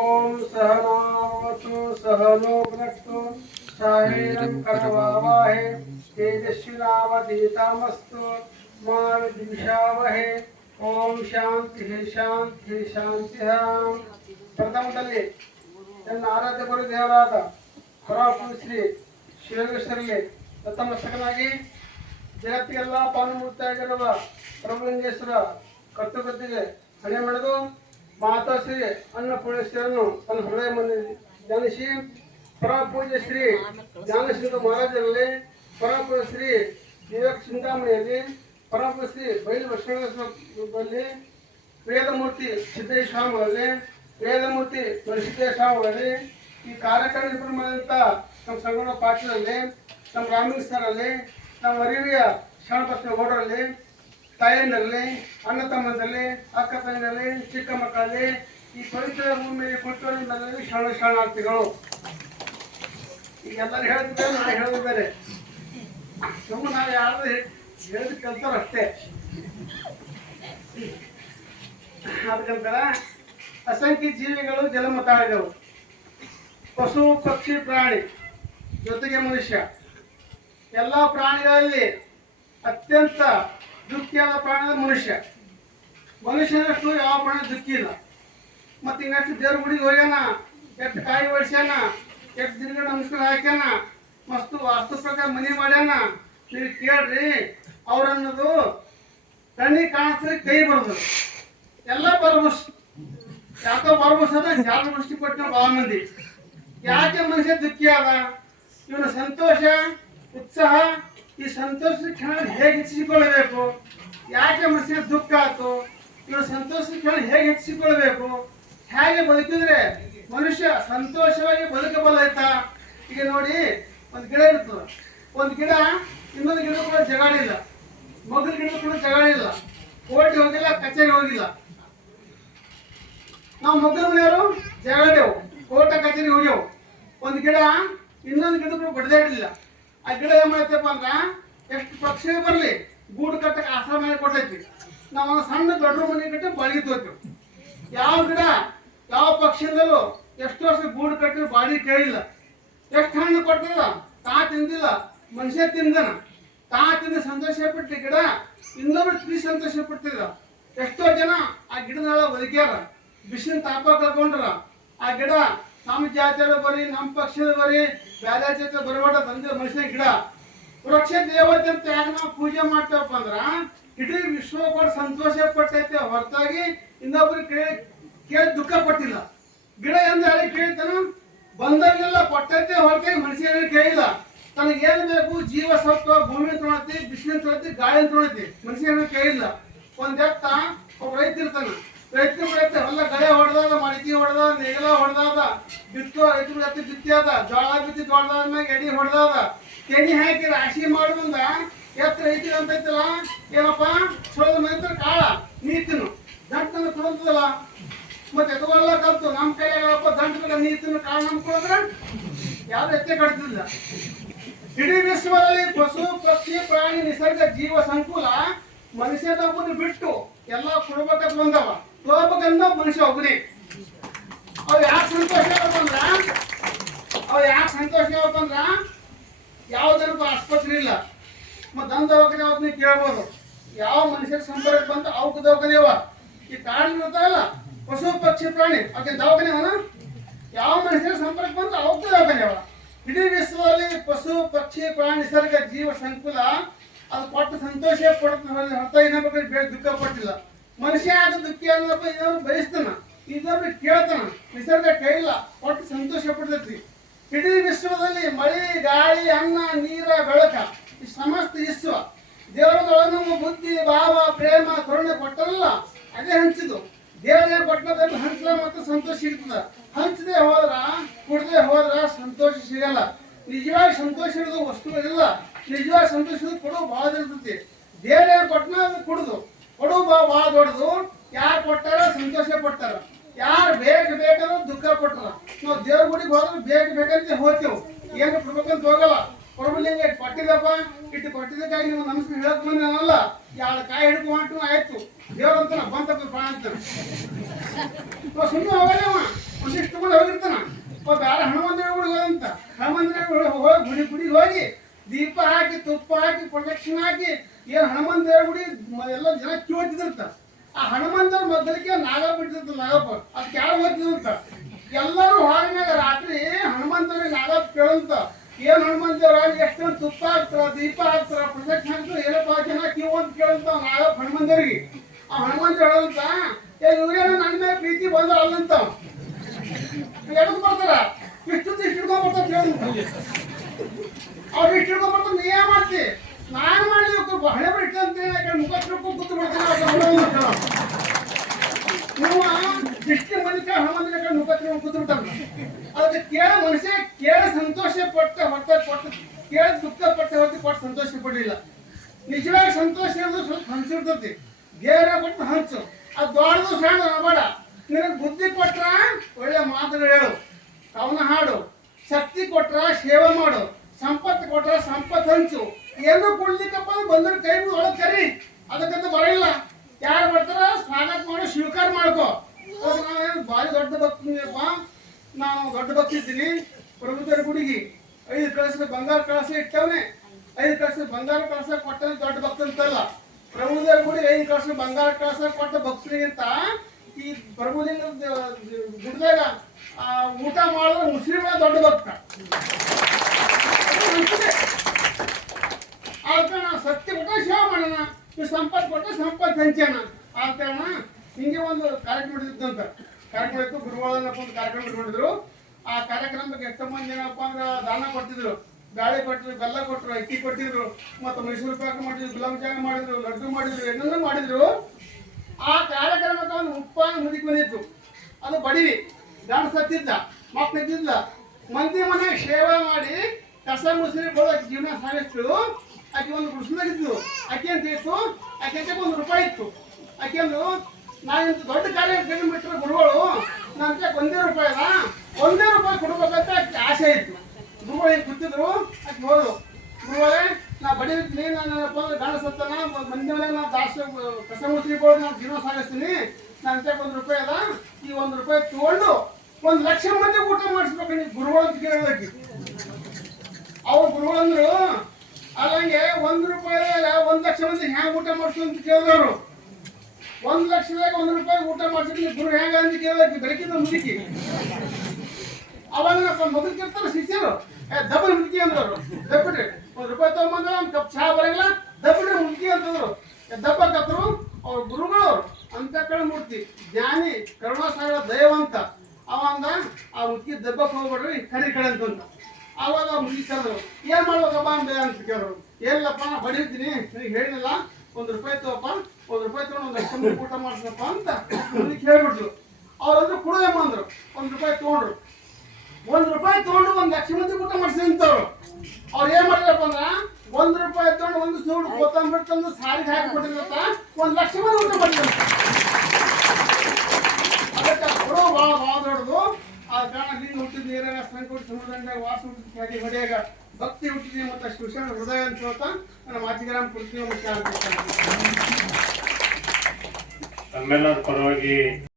ओम सहनावतु सहनो भुनक्तु साहेरं करवावहै तेजस्विनावधीतमस्तु मा विद्विषावहै ओम शांति शांति शांति ಪ್ರಥಮದಲ್ಲಿ ನನ್ನ ಆರಾಧ್ಯ ಗುರು ದೇವರಾದ ಪರಮಪೂಜ್ಯ ಶ್ರೀ ಶಿವಲಿಂಗೇಶ್ವರರಿಗೆ ನತಮಸ್ತಕನಾಗಿ ಜಗತ್ತಿಗೆಲ್ಲ ಪಾಲುಮೂರ್ತಿಯಾಗಿರುವ ಪ್ರಭುಲಿಂಗೇಶ್ವರ ಕರ್ತೃಗದ್ದಿಗೆ ಹಣೆ ಮಾಡಿದು ಮಾತಾಶ್ರೀ ಅನ್ನಪೂರ್ಣೇಶ್ವರನ್ನು ತನ್ನ ಹೃದಯ ಮಂದಿ ಧ್ಯಾನಿಸಿ ಪರಮಪೂಜ್ಯ ಶ್ರೀ ಜ್ಞಾನಸಿಂಧ ಮಹಾರಾಜರಲ್ಲಿ ಪರಮಪೂಜ್ಯ ಶ್ರೀ ವಿವೇಕ ಚಿಂತಾಮಣಿಯಲ್ಲಿ ಪರಮಪೂಜ್ಯ ಶ್ರೀ ಬೈಲು ಬಸವಣ್ಣಲ್ಲಿ ವೇದಮೂರ್ತಿ ಸಿದ್ದೇಶ್ವರ ಸ್ವಾಮಿಗಳಲ್ಲಿ ವೇದಮೂರ್ತಿ ಸಿದ್ದೇಶ್ವರ ಸ್ವಾಮಿಗಳಲ್ಲಿ ಈ ಕಾರ್ಯಕ್ರಮ ಮಾಡಿದಂಥ ನಮ್ಮ ಸಂಗಮ ಪಾಠದಲ್ಲಿ ನಮ್ಮ ರಾಮಲಿಂಗ ಸರಲ್ಲಿ ನಮ್ಮ ಅರಿವಿಯ ಶರಣಬಸವ ಗೌಡರಲ್ಲಿ ತಾಯಂದರಲ್ಲಿ ಅಣ್ಣ ತಮ್ಮಂದಲ್ಲಿ ಅಕ್ಕ ತಂಗಿನಲ್ಲಿ ಚಿಕ್ಕ ಮಕ್ಕಳಲ್ಲಿ ಈ ಪವಿತ್ರ ಭೂಮಿಯಲ್ಲಿ ಕುಳಿತುಕೊಳ್ಳಿ ಶರಣಾರ್ಥಿಗಳು ಈಗೆಲ್ಲರೂ ಹೇಳ್ತಿದ್ದಾರೆ ನಾನು ಹೇಳೋದು ಬೇರೆ ಸುಮ್ಮನೆ ನಾವು ಯಾರು ಹೇಳಿದ ಕಲ್ತಾರ ಅಷ್ಟೇ. ಅದಕ್ಕಂತರ ಅಸಂಖ್ಯ ಜೀವಿಗಳು ಜಲಮತಾಳಿಗಳು, ಪಶು ಪಕ್ಷಿ ಪ್ರಾಣಿ ಜೊತೆಗೆ ಮನುಷ್ಯ. ಎಲ್ಲ ಪ್ರಾಣಿಗಳಲ್ಲಿ ಅತ್ಯಂತ ದುಃಖಿಯಾದ ಪ್ರಾಣ ಮನುಷ್ಯ. ಮನುಷ್ಯನಷ್ಟು ಯಾವ ಪ್ರಾಣಿ ದುಃಖಿ ಇಲ್ಲ. ಮತ್ತೆ ಇನ್ನೆಷ್ಟು ದೇವ್ರ ಗುಡಿಗೆ ಹೋಗ್ಯಾನ, ಎಷ್ಟು ಕಾಯಿ ಒಡ್ಸ್ಯಾನ, ಎಷ್ಟು ದಿನ ನಮಸ್ಕಾರ ಹಾಕ್ಯಾನ, ಮಸ್ತು ವಾಸ್ತು ಪ್ರಕಾರ ಮನೆ ಮಾಡ್ಯಾನ. ನೀವು ಕೇಳ್ರಿ, ಅವ್ರನ್ನೋದು ಕಣ್ಣಿಗೆ ಕಾಣಿಸ್ತಾರೆ, ಕೈ ಬರೋದು ಎಲ್ಲ ಬರಬಸ್. ಯಾಕೋ ಬರಬಸ್ ಅದ ಜಾಗ ದೃಷ್ಟಿ ಕೊಟ್ಟು ಭಾಳ ಮಂದಿ. ಯಾಕೆ ಮನುಷ್ಯ ದುಃಖಿ ಆದ? ಇವನ ಸಂತೋಷ ಉತ್ಸಾಹ ಈ ಸಂತೋಷದ ಕ್ಷಣ ಹೇಗೆ ಹೆಚ್ಚಿಸಿಕೊಳ್ಳಬೇಕು? ಯಾಕೆ ಮನುಷ್ಯನ ದುಃಖ ಆಯ್ತು? ಇವನು ಸಂತೋಷದ ಕ್ಷಣ ಹೇಗೆ ಹೆಚ್ಚಿಸಿಕೊಳ್ಬೇಕು? ಹೇಗೆ ಬದುಕಿದ್ರೆ ಮನುಷ್ಯ ಸಂತೋಷವಾಗಿ ಬದುಕಬಲ್ಲೈತಾ? ಈಗ ನೋಡಿ, ಒಂದು ಗಿಡ ಇರ್ತದೆ, ಒಂದು ಗಿಡ ಇನ್ನೊಂದು ಗಿಡ ಕೂಡ ಜಗಾಡಿಲ್ಲ, ಮಗನ ಗಿಡ ಕೂಡ ಜಗಾಡಿಲ್ಲ, ಕೋರ್ಟ್ ಹೋಗಿಲ್ಲ, ಕಚೇರಿ ಹೋಗಿಲ್ಲ. ನಾವು ಮಕ್ಕಳ ಮನೆಯವರು ಜಗಾಡೇವು, ಕೋರ್ಟ ಕಚೇರಿ ಹೋಗ್ಯವು. ಒಂದು ಗಿಡ ಇನ್ನೊಂದು ಗಿಡ ಕೂಡ ಬಡ್ದಾಡಿಲ್ಲ. ಆ ಗಿಡ ಏನ್ ಮಾಡೈತಪ್ಪ ಅಂದ್ರ, ಎಷ್ಟು ಪಕ್ಷಿ ಬರಲಿ ಗೂಡು ಕಟ್ಟಕ್ಕೆ ಆಶ್ರಮ ಮನೆ ಕೊಟ್ಟೈತಿ. ನಾವು ಒಂದು ಸಣ್ಣ ದೊಡ್ಡ ಮನೆ ಕಟ್ಟಿ ಬಾಡಿಗೆ ತೋತೀವಿ. ಯಾವ ಗಿಡ ಯಾವ ಪಕ್ಷಿಯಿಂದಲೂ ಎಷ್ಟು ವರ್ಷ ಗೂಡು ಕಟ್ಟಿ ಬಾಡಿಗೆ ಕೇಳಿಲ್ಲ. ಎಷ್ಟು ಹಣ್ಣು ಕೊಟ್ಟದ ತಾ ತಿಂದಿಲ್ಲ, ಮನುಷ್ಯ ತಿಂದನ. ತಾ ತಿಂದ ಸಂತೋಷ ಪಟ್ಟ ಗಿಡ ಇನ್ನೊಬ್ರು ತಿಳಿ ಸಂತೋಷ ಪಟ್ಟಿದ. ಎಷ್ಟೋ ಜನ ಆ ಗಿಡದೊಳಗೆ ಬದುಕ್ಯಾರ, ಬಿಸಿಲಿನ ತಾಪ ಕಳ್ಕೊಂಡ್ರ. ಆ ಗಿಡ ನಮ್ಮ ಜಾತಿಯಲ್ಲ ಬರೀ, ನಮ್ಮ ಪಕ್ಷದ ಬರೀ, ಬೇರೆ ಜಾತಿ ಬರಬೇಡ ತಂದಿರೋ ಮನುಷ್ಯನ ಗಿಡ. ವೃಕ್ಷ ದೇವತೆ ಅಂತ ಯಾಕೆ ನಾವು ಪೂಜೆ ಮಾಡ್ತೇವಪ್ಪ ಅಂದ್ರ, ಇಡೀ ವಿಶ್ವ ಕೂಡ ಸಂತೋಷ ಪಟ್ಟೈತೆ ಹೊರತಾಗಿ ಇನ್ನೊಬ್ರಿಗೆ ಕೇಳಿ ದುಃಖ ಪಟ್ಟಿಲ್ಲ. ಗಿಡ ಎಂದು ಹೇಳಿ ಕೇಳ್ತಾನ, ಬಂದವರಿಗೆಲ್ಲ ಕೊಟ್ಟೈತೆ ಹೊರತಾಗಿ ಮನುಷ್ಯನ ಕೇಳಿಲ್ಲ. ತನಗೇನು ಬೇಕು ಜೀವ ಸತ್ವ, ಭೂಮಿ ತೊಳತಿ, ಬಿಸಿಲಿನ ತೊಳತಿ, ಗಾಳಿನ ತೊಳತಿ, ಮನುಷ್ಯನ ಕೇಳಿಲ್ಲ. ಒಂದ್ ಎತ್ತ ಒಬ್ಬ ರೈತ ಇರ್ತಾನ, ರೈತರು ಬೆಳೆಯುತ್ತೆ, ಹೊಲ ಗಳೆ ಹೊಡೆದಾದ, ಮಡಿಕೆ ಹೊಡೆದಾದ, ನೇಗಿಲ ಹೊಡೆದಾದ, ಬಿತ್ತೋ ರೈತರು ಎತ್ತಿ ಬಿತ್ತಿಯಾದ, ಜೋಳ ಬಿತ್ತಿ ಜೋಳದಾದ ಮ್ಯಾಗ ಎಡಿ ಹೊಡೆದಾದ, ತೆನಿ ಹಾಕಿ ರಾಶಿ ಮಾಡುವಂದ ಎತ್ತ ರೈತರು ಅಂತೈತಲ್ಲ, ಏನಪ್ಪ ಸೊಳದ ಮೈತ್ರ ಕಾಳ ನೀತಿನು ದಂಟನ್ನು ಕೊಡಂತದಲ್ಲ. ಮತ್ತೆ ಎದುವೆಲ್ಲ ಕಲ್ತು ನಮ್ಮ ಕೈಯಾಗಪ್ಪ ದಂಟದ ನೀತಿನ ಕಾಳ ನಂಬ್ಕೊಂಡ್ರ ಯಾರು ಎತ್ತೆ ಕಟ್ತಿಲ್ಲ. ಇಡೀ ವಿಶ್ವದಲ್ಲಿ ಪಶು ಪಕ್ಷಿ ಪ್ರಾಣಿ ನಿಸರ್ಗ ಜೀವ ಸಂಕುಲ ಮನುಷ್ಯನೊಬ್ಬನು ಬಿಟ್ಟು ಎಲ್ಲ ಕೊಡ್ಬೇಕಂತ ಬಂದವ. ತೋರ್ಬೇಕಂದ ಮನುಷ್ಯ ಒಬ್ಬನೇ. ಅವ್ ಯಾಕೆ ಸಂತೋಷ ಯಾವತ್ತಂದ್ರ ಯಾವ್ದನಪ್ಪ ಆಸ್ಪತ್ರೆ ಇಲ್ಲ, ಮತ್ತೆ ದನ್ ದವಾಖಾನೆ ಅವತ್ ನೀವು ಕೇಳ್ಬೋದು. ಯಾವ ಮನುಷ್ಯರ ಸಂಪರ್ಕ ಬಂತ ಅವಕ್ಕೆ ದವಾಖಾನೆ ಅವ. ಈ ಕಾರಣ ಇರ್ತಾವಲ್ಲ ಪಶು ಪಕ್ಷಿ ಪ್ರಾಣಿ ಅವಕ್ಕೆ ದವಾಖಾನೆ ಅವನ. ಯಾವ ಮನುಷ್ಯರ ಸಂಪರ್ಕ ಬಂತ ಅವಕ್ಕೆ ದವಾಖಾನೆ ಅವ. ಇಡೀ ವಿಶ್ವದಲ್ಲಿ ಪಶು ಪಕ್ಷಿ ಪ್ರಾಣಿ ನಿಸರ್ಗ ಜೀವ ಸಂಕುಲ ಅದು ಕೊಟ್ಟು ಸಂತೋಷ ಪಡ್ತಾನೆ ಹೊರತಾಗಿ ಇನ್ನೊಬ್ಬ ದುಃಖ ಪಟ್ಟಿಲ್ಲ. ಮನುಷ್ಯ ಆದ ದುಃಖಿ ಅನ್ನೋಪ್ಪ ಇನ್ನೊಬ್ರು ಬಯಸ್ತಾನ, ಇನ್ನೊಬ್ರು ಕೇಳ್ತಾನ. ನಿಸರ್ಗ ಕೈಲ್ಲ ಕೊಟ್ಟು ಸಂತೋಷ ಪಡ್ತೈತಿ. ಇಡೀ ವಿಶ್ವದಲ್ಲಿ ಮಳೆ ಗಾಳಿ ಅನ್ನ ನೀರ ಬೆಳಕ ಈ ಸಮಸ್ತ ವಿಶ್ವ ದೇವರದೊಳಗೆ ನಮ್ಮ ಬುದ್ಧಿ ಭಾವ ಪ್ರೇಮ ಕರುಣೆ ಕೊಟ್ಟರಲ್ಲ ಅದೇ ಹಂಚಿದು. ದೇವರೇ ಕೊಟ್ಟದಲ್ಲಿ ಹಂಚಲ ಮತ್ತು ಸಂತೋಷ ಸಿಗ್ತದ. ಹಂಚದೆ ಹೋದ್ರ ಕುಡ್ದೆ ಹೋದ್ರ ಸಂತೋಷ ಸಿಗಲ್ಲ. ನಿಜವಾಗಿ ಸಂತೋಷ ಇರೋದು ವಸ್ತುಗಳಿಲ್ಲ, ನಿಜವಾಗಿ ಸಂತೋಷ ಕೊಡು ಭಾಳ ಇರ್ತೈತಿ. ದೇವರೇ ಕೊಟ್ಟನ ಕುಡುದು ಕೊಡು ಭಾಳ ದೊಡ್ಡದು. ಯಾರು ಕೊಟ್ಟಾರ ಸಂತೋಷ ಪಡ್ತಾರ, ಯಾರು ಬೇಕಂದ್ರೆ ದುಃಖ ಪಟ್ಟಾರ. ನಾವು ದೇವ್ರ ಗುಡಿಗೆ ಹೋದ್ರೆ ಬೇಕಂತ ಹೋಗ್ತೇವೆ, ಏನು ಕೊಡ್ಬೇಕಂತ ಹೋಗಲ್ಲ. ಕೊಡ್ಬಿಲ್ಲ ಕೊಟ್ಟಿದಪ್ಪ ಇಟ್ಟು ಕೊಟ್ಟಿದ್ದಕ್ಕಾಗಿ ನೀವು ನಮಸ್ಕಾರ ಹೇಳಕ್ ಬಂದ ಅನ್ನಲ್ಲ. ಎರಡು ಕಾಯಿ ಹಿಡ್ಕೊಂಡು ಆಯ್ತು ದೇವ್ರಂತ ಬಂತಪ್ಪ ಪ್ರಾಣ ಅಂತ ಸುಮ್ಮನೆ ಹೋಗಲ್ಲ. ಪ್ರತಿಷ್ಠೆಗೊಂಡು ಹೋಗಿರ್ತಾನ. ಒಬ್ಬ ಯಾರ ಹನುಮಂತ ಅಂತ ಹನುಮಂತ ಹೋಗಿ ಗುಡಿಗೆ ಹೋಗಿ ದೀಪ ಹಾಕಿ ತುಪ್ಪ ಹಾಕಿ ಪ್ರದಕ್ಷಿಣೆ ಹಾಕಿ ಏನು ಹನುಮಂತ ಗುಡಿ ಎಲ್ಲ ಜನ ಕ್ಯೂ ಹತ್ತಿದಿರ್ತ. ಆ ಹನುಮಂತರ ಮೊದಲಿಗೆ ನಾಗಪ್ಪ ಬಿಟ್ಟಿರ್ತ, ನಾಗಪ್ಪ ಅದಕ್ಕೆ ಯಾರು ಹೋಗ್ತಿದಂತ. ಎಲ್ಲರೂ ಹೊರಗಿನಾಗ ರಾತ್ರಿ ಹನುಮಂತನಿಗೆ ನಾಗಪ್ಪ ಕೇಳಂತ, ಏನು ಹನುಮಂತರಾಗಿ ಎಷ್ಟು ತುಪ್ಪ ಹಾಕ್ತಾರ, ದೀಪ ಹಾಕ್ತಾರ, ಪ್ರದಕ್ಷಿಣೆ ಹಾಕ್ತಾರ, ಏನಪ್ಪ ಜನ ಕ್ಯೂ ಅಂತ ಕೇಳಂತ ನಾಗಪ್ಪ ಹನುಮಂತರಿಗೆ. ಆ ಹನುಮಂತ ಹೇಳಂತ, ಇವ್ರೇನು ನನ್ನ ಮೇಲೆ ಪ್ರೀತಿ ಬಂದ ಅಲ್ಲಂತ ಎಡಕ್ ಬರ್ತಾರ, ಇಷ್ಟು ಹಿಡ್ಕೊಂಡ್ ಬರ್ತಾರ ಕೇಳಂತ. ಅವ್ರು ಇಷ್ಟು ಹಿಡ್ಕೊಂಡ್ ಬರ್ತಾರ, ನೀ ಏನ್ ಮಾಡ್ತಿ? ನಾನು ಮಾಡಿದ ಹಣೆ ಬಿಟ್ಟು ಅಂತ ಮುಖ ತಿಳ್ಕೊಂಡು ಕೂತು ಬಿಡ್ತೀನಿ. ನೀವು ದೃಷ್ಟಿ ಮನುಷ್ಯ ಹನುಮಂತನ ಮುಖ ತಿಳ್ಕೊಂಡು ಕೂತು ಬಿಟ್ಟಾರ. ಅದಕ್ಕೆ ಕೇಳ ಮನುಷ್ಯ ಕೇಳ ಸಂತೋಷ ಪಟ್ಟ ಹೊಟ್ಟೆ ಕೊಟ್ಟು ಕೇಳ ದುಃಖ ಪಟ್ಟ ಹೊರತು ಕೊಟ್ಟು ಸಂತೋಷ ಪಡಲಿಲ್ಲ. ನಿಜವಾಗಿ ಸಂತೋಷ ಅನ್ನೋದು ಸ್ವಲ್ಪ ಹಂಚಿರ್ತತಿ, ಗೇರ ಕೊಟ್ಟು ಹಂಚು. ಅದು ದೊಡ್ಡದು ಸಣ್ಣ ಬೇಡ. ನಿನಗೆ ಬುದ್ಧಿ ಕೊಟ್ರ ಒಳ್ಳೆ ಮಾತುಗಳು ಹೇಳು, ಅವನ ಹಾಡು. ಶಕ್ತಿ ಕೊಟ್ರ ಸೇವೆ ಮಾಡು, ಸಂಪತ್ತು ಕೊಟ್ರ ಸಂಪತ್ತು ಹಂಚು. ಏನು ಕೊಡ್ಲಿಕ್ಕಪ್ಪ ಬಂದ್ರೆ ಕೈ ಒಳಗೆ ಕರಿ, ಅದಕ್ಕಂತ ಬರಲ್ಲ. ಯಾರು ಬರ್ತಾರ ಸ್ವಾಗತ ಮಾಡೋ, ಸ್ವೀಕಾರ ಮಾಡ್ಕೋ. ನಾವೇನು ಭಾರಿ ದೊಡ್ಡ ಭಕ್ತಿಪ್ಪ, ನಾನು ದೊಡ್ಡ ಭಕ್ತಿ ಇದ್ದೀನಿ. ಪ್ರಭುದೇವರ ಗುಡಿಗೆ 5 ಕಳಸ ಬಂಗಾರ ಕಳಸ ಇಟ್ಟವನೇ, 5 ಕಳಸ ಬಂಗಾರ ಕಳಸ ಕೊಟ್ಟ ದೊಡ್ಡ ಭಕ್ತ ಅಂತಲ್ಲ. ಪ್ರಭುದೇವರ ಗುಡಿ 5 ಕಳಸ ಬಂಗಾರ ಕಳಸ ಕೊಟ್ಟ ಭಕ್ತರಿಗಿಂತ ಈ ಪ್ರಭುಲಿಂಗ ಗುಡಿದಾಗ ಊಟ ಮಾಡಿದ್ರೆ ಮುಸ್ಲಿಮೇ ದೊಡ್ಡ ಭಕ್ತ. ಆದ ಕಾರಣ ಸತ್ಯ ಕೊಟ್ಟ ಸೇವೆ ಮಾಡೋಣ, ಈ ಸಂಪತ್ತು ಕೊಟ್ಟ ಸಂಪತ್ತು ಹಂಚೋಣ. ಆದ ಕಾರಣ ಹಿಂಗೆ ಒಂದು ಕಾರ್ಯಕ್ರಮ ಇದ್ದಂತ ಕಾರ್ಯಕ್ರಮ ಇತ್ತು. ಗುರುಗಳನ್ನ ಒಂದು ಕಾರ್ಯಕ್ರಮ ಇಟ್ಕೊಂಡಿದ್ರು. ಆ ಕಾರ್ಯಕ್ರಮಕ್ಕೆ ಎಷ್ಟು ಮಂದಿ ಏನಪ್ಪ ಅಂದ್ರೆ ದಾನ ಕೊಡ್ತಿದ್ರು. ಗಾಳಿ ಕೊಟ್ಟರು, ಬೆಲ್ಲ ಕೊಟ್ಟರು, ಅಕ್ಕಿ ಕೊಟ್ಟಿದ್ರು, ಮತ್ತು ಮೈಸೂರು ಪಾಕ್ ಮಾಡಿದ್ರು, ಗುಲಾಬ್ ಜಾಮೂನ್ ಮಾಡಿದ್ರು, ಲಡ್ಡು ಮಾಡಿದ್ರು, ಏನೆಲ್ಲ ಮಾಡಿದ್ರು. ಆ ಕಾರ್ಯಕ್ರಮಕ್ಕೆ ಒಂದು ಉಪ್ಪಾನ ಮುದುಕಿ ಬಂದಿತ್ತು. ಅದು ಬಡವಿ ಗಂಡ ಸತ್ತಿದ್ದ, ಮಕ್ಕಳು ಇದ್ದಿದ್ದ. ಮಂದಿ ಮನೆಗೆ ಸೇವೆ ಮಾಡಿ ಕಸ ಮುಸುರಿ ಕೊಡೋಕೆ ಜೀವನ ಸಾಗಿಸ್ತು. ಆಕೆ ಒಂದು ಗುಡಿಸಲಾಗಿದ್ದು. ಆಕೆ ಅಂತ ಇತ್ತು, ಆಕೆ ₹1 ಇತ್ತು. ಆಕೆ ಅಂದು ನಾನು ಇಂಥ ದೊಡ್ಡ ಕಾರ್ಯ ಬಿಟ್ಟರೆ ಗುರುಗಳು ನನ್ನ ₹1 ಅದ, ₹1 ಕೊಡ್ಬೇಕಂತ ಆಕೆ ಆಸೆ ಇತ್ತು. ಗುರುಗಳು ಹಿಂಗೆ ಕೂತಿದ್ರು. ಆಕೆ ಹೋದ್ರು, ಗುರುಗಳೇ ನಾ ಬಡಿತೀನಿ, ನಾನಪ್ಪ ಗಂಡ ಸತ್ತನ, ಮಂದಿ ಮನೆಗೆ ನಾನು ಕಸ ಮುಸುರಿ ಕೊಡೋದು ನಾನು ಜೀವನ ಸಾಗಿಸ್ತೀನಿ. ನನ್ನ ₹1 ಅದ, ಈ ₹1 ತಗೊಂಡು 1 ಲಕ್ಷ ಮಂದಿ ಊಟ ಮಾಡಿಸ್ಬೇಕು ನೀವು ಗುರುಗಳು ಅಂತ ಕೇಳಬೇಕು. ಅವ್ರು ಗುರುಗಳಂದ್ರು ಅಲ್ಲಂಗೆ ₹1 1 ಲಕ್ಷ ಮಂದಿ ಹ್ಯಾಂಗ ಊಟ ಮಾಡಿಸು ಅಂತ ಕೇಳಿದವರು. 1 ಲಕ್ಷದಾಗ ₹1 ಊಟ ಮಾಡ್ಸಿದ್ರೆ ಗುರು ಹೆಂಗ ಅಂತ ಕೇಳಬೇಕು. ಬೆಳಕಿಂದ ಮುದುಕಿ ಅವಾಗ ಮೊದಲಿರ್ತಾರ ಶಿಷ್ಯರು, ದಬ್ಬಲ್ ಮುದುಕಿ ಅಂದವರು. ದಬ್ಬಿಡ್ರಿ ₹1 ತಗೊಂಬಂದ್ರೆ ಒಂದು ಕಪ್ ಚಹಾ ಬರಂಗಿಲ್ಲ, ದಬ್ಬಿಡ್ರಿ ಮುದುಕಿ ಅಂತಂದ್ರು. ದಬ್ಬಕತ್ರು ಅವ್ರ ಗುರುಗಳು ಅಂತ ಕಡೆ ಮೂರ್ತಿ, ಜ್ಞಾನಿ, ಕರುಣಾಸಾಗರ, ದಯವಂತ. ಅವಂದ ಆ ಮುದುಕಿ ದಬ್ಬಕ್ಕೆ ಹೋಗ್ಬಿಡ್ರಿ, ಕರಿ ಕಡೆ ಅಂತ. ಆವಾಗ ಮುಗಿ ಕರೆದ್ರು, ಏನ್ ಮಾಡ್ಬೇಕಪ್ಪ ಅಂತ ಕೇಳಿದ್ರು. ಎಲ್ಲಪ್ಪ ನಾ ಬಡಿರ್ತೀನಿ, ನಿನಗೆ ಹೇಳಿಲ್ಲ, ₹1 ತಗೋಪ್ಪ, ₹1 ತಗೊಂಡು 1 ಲಕ್ಷ ಮಂದಿ ಊಟ ಮಾಡಿಸಪ್ಪ ಅಂತ ಮುದುಕಿ ಹೇಳ್ಬಿಟ್ರು. ಅವ್ರಂದ್ರು ಕೊಡೋದಮ್ಮ ಅಂದ್ರು. ₹1 ತಗೊಂಡ್ರು. ₹1 ತಗೊಂಡು 1 ಲಕ್ಷ ಮಂದಿ ಊಟ ಮಾಡಿಸಿ ಅಂತವ್ರು. ಅವ್ರು ಏನ್ ಮಾಡಿದ್ರಪ್ಪ ಅಂದ್ರ ₹1 ತಗೊಂಡು 1 ಸೂಡು ಕೊತ್ತಂಬರಿ ತಂದು ಸಾರಿಗೆ ಹಾಕಿಬಿಟ್ಟಿದ್ರತ್ತ 1 ಲಕ್ಷ ಮಂದಿ ಊಟ ಮಾಡಿದ್ರು. ಅದಕ್ಕೆ ಕೊಡೋ ಭಾಳ ದೊಡ್ಡದು. ಆ ಕಾರಣ ನೀನು ಹುಟ್ಟಿದ ನೀರಾಗ ಸಂಕೋಟಿ ಸಮುದ್ರದಾಗ ವಾಸ ಹುಟ್ಟಿದ ಹಾಗೆ ಹೊಡೆಯಾಗ ಭಕ್ತಿ ಹುಟ್ಟಿದೆ ಮತ್ತು ಶಿಕ್ಷಣ ಹೃದಯ ಅಂತ ಹೇಳ್ತಾ ನನ್ನ ಮಾಚಿಗ್ರಾಮ ಕೃತಿ ತಮ್ಮೆಲ್ಲರ ಪರವಾಗಿ